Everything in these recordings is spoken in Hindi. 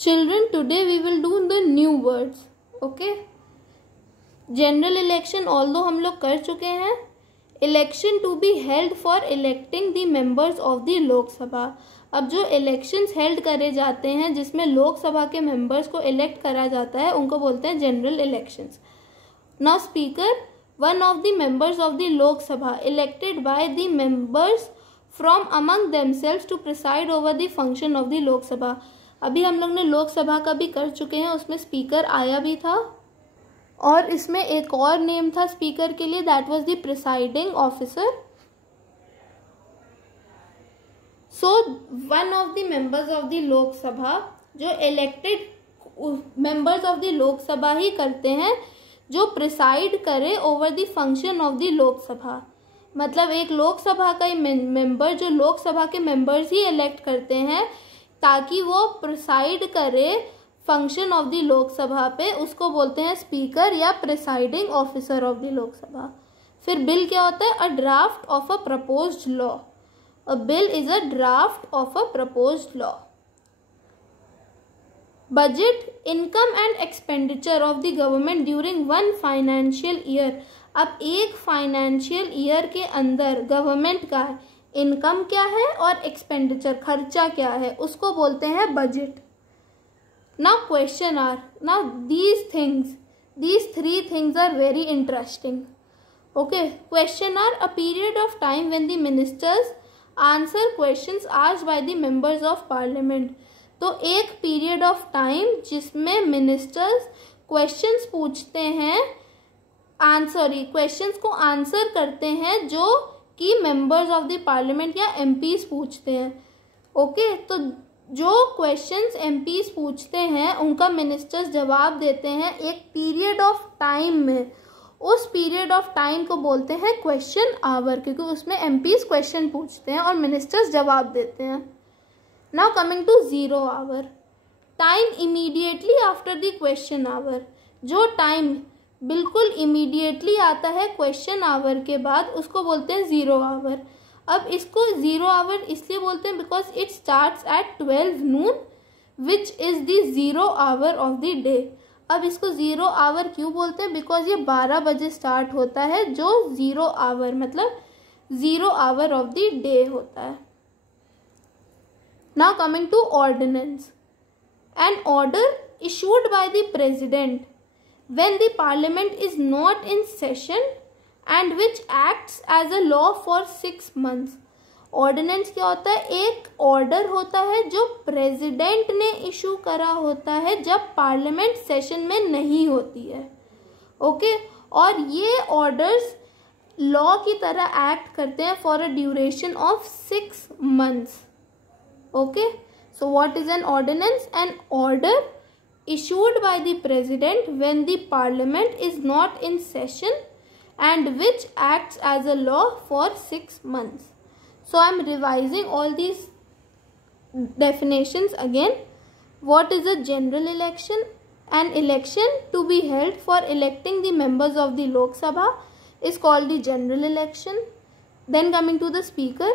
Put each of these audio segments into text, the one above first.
Children, today we will do the new words. Okay. General election although हम लोग कर चुके हैं. Election to be held for electing the members of the Lok Sabha. अब जो इलेक्शंस हेल्ड करे जाते हैं जिसमें लोकसभा के मेंबर्स को इलेक्ट करा जाता है उनको बोलते हैं general elections. Now speaker, one of the members of the Lok Sabha elected by the members from among themselves to preside over the function of the Lok Sabha. अभी हम लोग ने लोकसभा का भी कर चुके हैं, उसमें स्पीकर आया भी था और इसमें एक और नेम था स्पीकर के लिए, that was the presiding officer. So one of the members of the Lok Sabha, जो elected members of the Lok Sabha ही करते हैं जो प्रिसाइड करे over the function of the Lok Sabha. मतलब एक लोकसभा का ही मेंबर, जो लोकसभा के मेंबर्स ही इलेक्ट करते हैं ताकि वो प्रिसाइड करे फंक्शन ऑफ द लोकसभा पे, उसको बोलते हैं स्पीकर या presiding officer of the Lok Sabha. फिर बिल क्या होता है? A draft of a proposed law. A bill is a draft of a proposed law. Budget, income and expenditure of the government during one financial year. अब एक फाइनेंशियल ईयर के अंदर गवर्नमेंट का इनकम क्या है और एक्सपेंडिचर खर्चा क्या है उसको बोलते हैं budget. Now question are, now these three things are very interesting. Okay, question are a period of time when the ministers answer questions asked by the members of parliament. तो एक period of time जिसमें ministers questions पूछते हैं, questions को answer करते हैं जो कि members of the parliament या MPs पूछते हैं. Okay, तो जो क्वेश्चंस एमपीज पूछते हैं उनका मिनिस्टर्स जवाब देते हैं एक पीरियड ऑफ टाइम में. उस पीरियड ऑफ टाइम को बोलते हैं क्वेश्चन आवर, क्योंकि उसमें एमपीज क्वेश्चन पूछते हैं और मिनिस्टर्स जवाब देते हैं. Now coming to 0 hour, time immediately after the question hour. जो टाइम बिल्कुल इमीडिएटली आता है क्वेश्चन आवर के बाद उसको बोलते हैं 0 आवर. अब इसको 0 आवर इसलिए बोलते हैं because it starts at 12 noon which is the 0 hour of the day. अब इसको 0 आवर क्यों बोलते हैं? बिकॉज ये 12 बजे स्टार्ट होता है, जो 0 आवर मतलब 0 आवर ऑफ द डे होता है. Now coming to ordinance. An order issued by the president when the parliament is not in session and which acts as a law for 6 months. Ordinance क्या होता है? एक ऑर्डर होता है जो प्रेसिडेंट ने इशू करा होता है जब पार्लियामेंट सेशन में नहीं होती है. ओके, और ये ऑर्डर्स लॉ की तरह एक्ट करते हैं for a duration of 6 months. Okay, so what is an ordinance? An order issued by the president when the parliament is not in session and which acts as a law for 6 months. So I am revising all these definitions again. What is a general election? An election to be held for electing the members of the Lok Sabha is called the general election. Then coming to the speaker,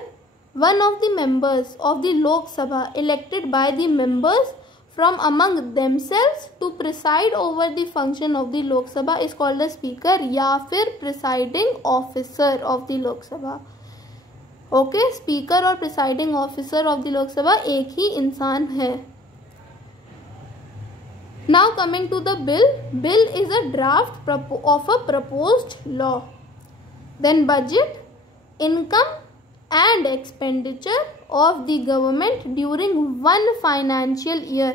one of the members of the Lok Sabha elected by the members from among themselves to preside over the function of the Lok Sabha is called the speaker या फिर presiding officer of the Lok Sabha. Okay, speaker और presiding officer of the Lok Sabha एक ही इंसान है. Now coming to the bill. Bill is a draft of a proposed law. Then budget, income and expenditure of the government during one financial year.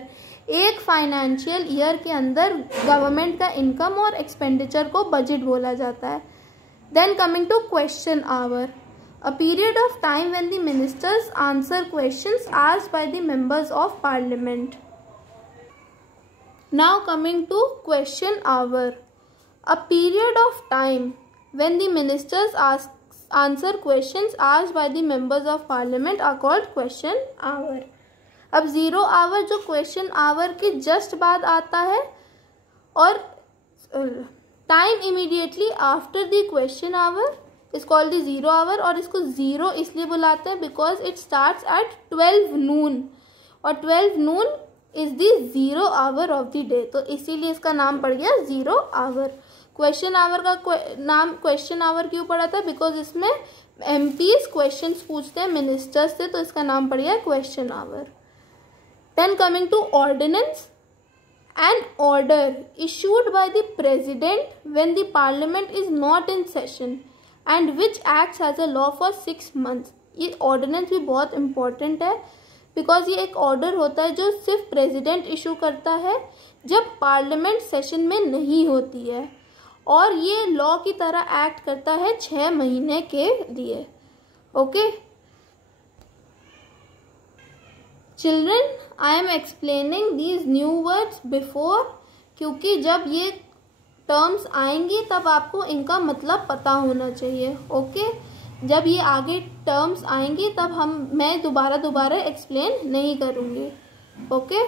एक फाइनेंशियल ईयर के अंदर गवर्नमेंट का इनकम और एक्सपेंडिचर को बजट बोला जाता है. Then coming to question hour, a period of time when the ministers answer questions asked by the members of parliament. Now coming to question hour, a period of time when the ministers answer questions asked by the members of parliament are called question hour. अब 0 आवर जो क्वेश्चन आवर के जस्ट बाद आता है और time immediately after the question hour is called the 0 hour. और इसको 0 इसलिए बुलाते हैं because it starts at 12 noon और 12 noon is the 0 hour of the day, तो इसीलिए इसका नाम पड़ गया 0 आवर। क्वेश्चन आवर का नाम क्वेश्चन आवर क्यों पड़ा था? बिकॉज इसमें एमपीज क्वेश्चंस पूछते हैं मिनिस्टर्स से, तो इसका नाम पड़ गया question hour. Then coming to ordinance, an order issued by the president when the parliament is not in session and which acts as a law for 6 months। ये ऑर्डिनेंस भी बहुत इंपॉर्टेंट है बिकॉज ये एक ऑर्डर होता है जो सिर्फ प्रेसिडेंट इशू करता है जब पार्लियामेंट सेशन में नहीं होती है, और ये लॉ की तरह एक्ट करता है 6 महीने के लिए। Okay children, I am explaining these new words before, क्योंकि जब ये टर्म्स आएंगी तब आपको इनका मतलब पता होना चाहिए। ओके जब ये आगे टर्म्स आएंगी तब मैं दोबारा एक्सप्लेन नहीं करूँगी। ओके